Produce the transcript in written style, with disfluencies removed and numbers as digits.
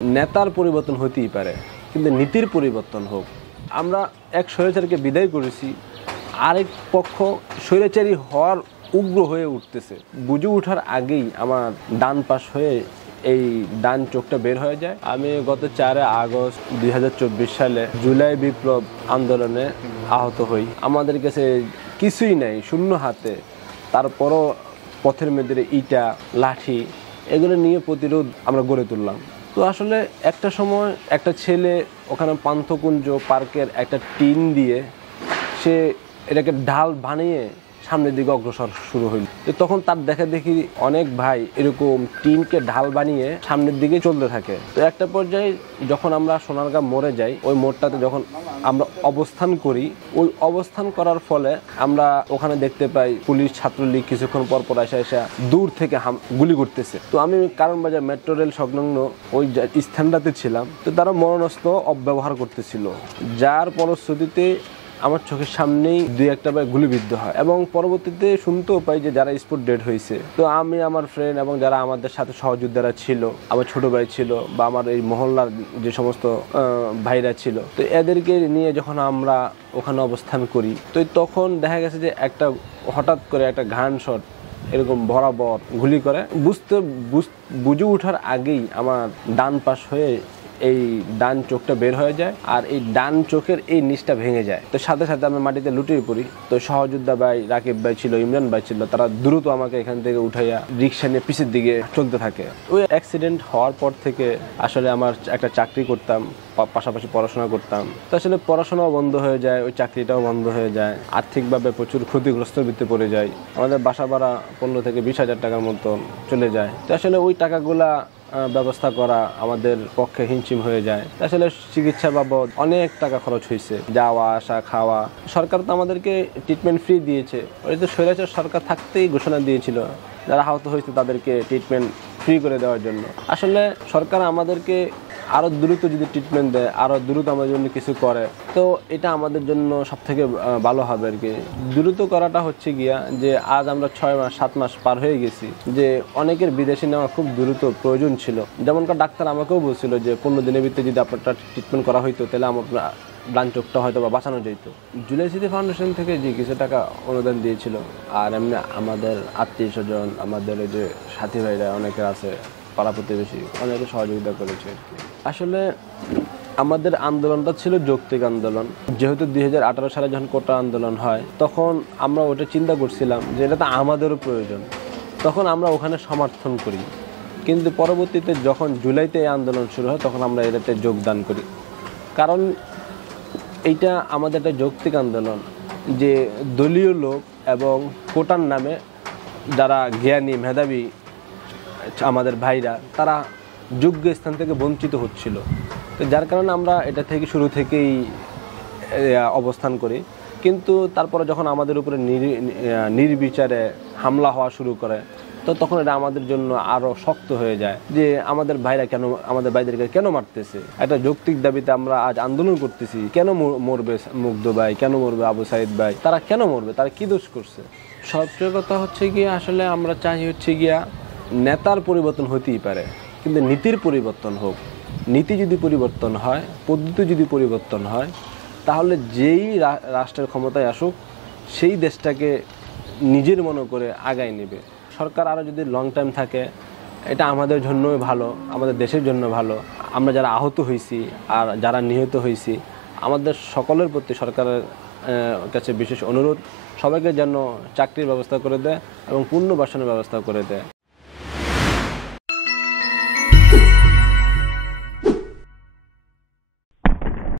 নেতার পরিবর্তন হতেই পারে, কিন্তু নীতির পরিবর্তন হোক। আমরা এক স্বৈরাচারীকে বিদায় করেছি, আরেক পক্ষ স্বৈরাচারী হওয়ার উগ্র হয়ে উঠতেছে। বুঝে ওঠার আগেই আমার ডান পাশ হয়ে এই ডান চোখটা বের হয়ে যায়। আমি গত 4 আগস্ট 2024 সালে জুলাই বিপ্লব আন্দোলনে আহত হই। আমাদের কাছে কিছুই নাই, শূন্য হাতে। তারপরও পথের মধ্যে ইটা, লাঠি এগুলো নিয়ে প্রতিরোধ আমরা গড়ে তুললাম। তো আসলে একটা সময় একটা ছেলে ওখানে পান্থকুঞ্জ পার্কের একটা টিন দিয়ে সে এটাকে ঢাল বানিয়ে সামনের দিকে অগ্রসর শুরু হইল। তো তখন তার দেখা দেখি অনেক ভাই এরকম টিনকে ঢাল বানিয়ে সামনের দিকে চলতে থাকে। তো একটা পর্যায়ে যখন আমরা সোনারগাঁ মোড়ে যাই, ওই মোড়টাতে যখন আমরা অবস্থান করি, ওই অবস্থান করার ফলে আমরা ওখানে দেখতে পাই পুলিশ ছাত্রলীগ কিছুক্ষণ পর পর এসে দূর থেকে গুলি করতেছে। তো আমি কারণবাজার মেট্রো রেল সংলগ্ন ওই স্থানটাতে ছিলাম। তো তারা মরণাস্ত্র অপব্যবহার করতেছিল, যার ফলশ্রুতিতে আমার চোখের সামনেই 2-1টা ভাই গুলিবিদ্ধ হয় এবং পরবর্তীতে শুনতেও পাই যে যারা স্পট ডেড হয়েছে। তো আমি, আমার ফ্রেন্ড এবং যারা আমাদের সাথে সহযোদ্ধারা ছিল, আমার ছোট ভাই ছিল বা আমার এই মহল্লার যে সমস্ত ভাইরা ছিল, তো এদেরকে নিয়ে যখন আমরা ওখানে অবস্থান করি, তো তখন দেখা গেছে যে একটা হঠাৎ করে একটা ঘান শট এরকম বরাবর গুলি করে। বুঝে ওঠার আগেই আমার ডান পাশ হয়ে এই ডান চোখটা বের হয়ে যায়, আর এই ডান চোখের এই নিচটা ভেঙে যায়। তো সাথে সাথে আমি মাটিতে লুটিয়ে পড়ি। তো সহযোদ্ধা ভাই, রাকিব ভাই ছিল, ইমরান ভাই ছিল, তারা দ্রুত আমাকে এখান থেকে উঠাইয়া রিক্সা নিয়ে পিছের দিকে চলতে থাকে। ওই অ্যাক্সিডেন্ট হওয়ার পর থেকে আসলে আমার একটা চাকরি করতাম, পাশাপাশি পড়াশোনা করতাম। তো আসলে পড়াশোনাও বন্ধ হয়ে যায়, ওই চাকরিটাও বন্ধ হয়ে যায়, আর্থিকভাবে প্রচুর ক্ষতিগ্রস্তের ভিত্তি পড়ে যায়। আমাদের বাসা ভাড়া 15 থেকে 20 হাজার টাকার মতো চলে যায়। তো আসলে ওই টাকাগুলা ব্যবস্থা করা আমাদের পক্ষে হিমশিম হয়ে যায়। আসলে চিকিৎসা বাবদ অনেক টাকা খরচ হয়েছে, যাওয়া আসা খাওয়া। সরকার তো আমাদেরকে ট্রিটমেন্ট ফ্রি দিয়েছে, ওই তো স্বৈরাচার সরকার থাকতেই ঘোষণা দিয়েছিল যারা আহত হয়েছে তাদেরকে ট্রিটমেন্ট ফ্রি করে দেওয়ার জন্য। আসলে সরকার আমাদেরকে আরও দ্রুত যদি ট্রিটমেন্ট দেয়, আরও দ্রুত আমাদের জন্য কিছু করে, তো এটা আমাদের জন্য সব থেকে ভালো হবে আর কি। দ্রুত করাটা হচ্ছে গিয়া যে আজ আমরা 6 মাস 7 মাস পার হয়ে গেছি, যে অনেকের বিদেশে নেওয়া খুব দ্রুত প্রয়োজন ছিল। যেমনকার ডাক্তার আমাকেও বলছিল যে 15 দিনের ভিতরে যদি আপনারটা ট্রিটমেন্ট করা হইতো তাহলে আমার ডান চোখটা হয়তো বা বাঁচানো যেত। জুলাই স্মৃতি ফাউন্ডেশন থেকে যে কিছু টাকা অনুদান দিয়েছিল, আর এমনি আমাদের আত্মীয় স্বজন, আমাদের এই যে সাথী ভাইরা অনেকে আছে, পাড়া প্রতিবেশী অনেকে সহযোগিতা করেছে। আসলে আমাদের আন্দোলনটা ছিল যৌক্তিক আন্দোলন। যেহেতু 2018 সালে যখন কোটা আন্দোলন হয়, তখন আমরা ওটা চিন্তা করছিলাম যে এটা তো আমাদেরও প্রয়োজন, তখন আমরা ওখানে সমর্থন করি। কিন্তু পরবর্তীতে যখন জুলাইতে এই আন্দোলন শুরু হয়, তখন আমরা এটাতে যোগদান করি। কারণ এইটা আমাদের একটা যৌক্তিক আন্দোলন, যে দলীয় লোক এবং কোটার নামে যারা জ্ঞানী মেধাবী আমাদের ভাইরা, তারা যোগ্য স্থান থেকে বঞ্চিত হচ্ছিল। তো যার কারণে আমরা এটা থেকে শুরু থেকেই অবস্থান করি। কিন্তু তারপরে যখন আমাদের উপরে নির্বিচারে হামলা হওয়া শুরু করে, তো তখন এটা আমাদের জন্য আরও শক্ত হয়ে যায় যে আমাদের ভাইদেরকে কেন মারতেছে। একটা যৌক্তিক দাবিতে আমরা আজ আন্দোলন করতেছি। কেন মরবে মুগ্ধ ভাই, কেন মরবে আবু সাইদ ভাই, তারা কেন মরবে, তারা কি দোষ করছে? সবচেয়ে কথা হচ্ছে গিয়া আসলে আমরা চাই হচ্ছে গিয়া নেতার পরিবর্তন হতেই পারে, কিন্তু নীতির পরিবর্তন হোক। নীতি যদি পরিবর্তন হয়, পদ্ধতি যদি পরিবর্তন হয়, তাহলে যেই রাষ্ট্রের ক্ষমতায় আসুক, সেই দেশটাকে নিজের মনে করে আগায় নেবে। সরকার আরও যদি লং টাইম থাকে, এটা আমাদের জন্যই ভালো, আমাদের দেশের জন্য ভালো। আমরা যারা আহত হয়েছি আর যারা নিহত হয়েছি, আমাদের সকলের প্রতি সরকারের কাছে বিশেষ অনুরোধ, সবাইকে যেন চাকরির ব্যবস্থা করে দেয় এবং পুনর্বাসনের ব্যবস্থা করে দেয়।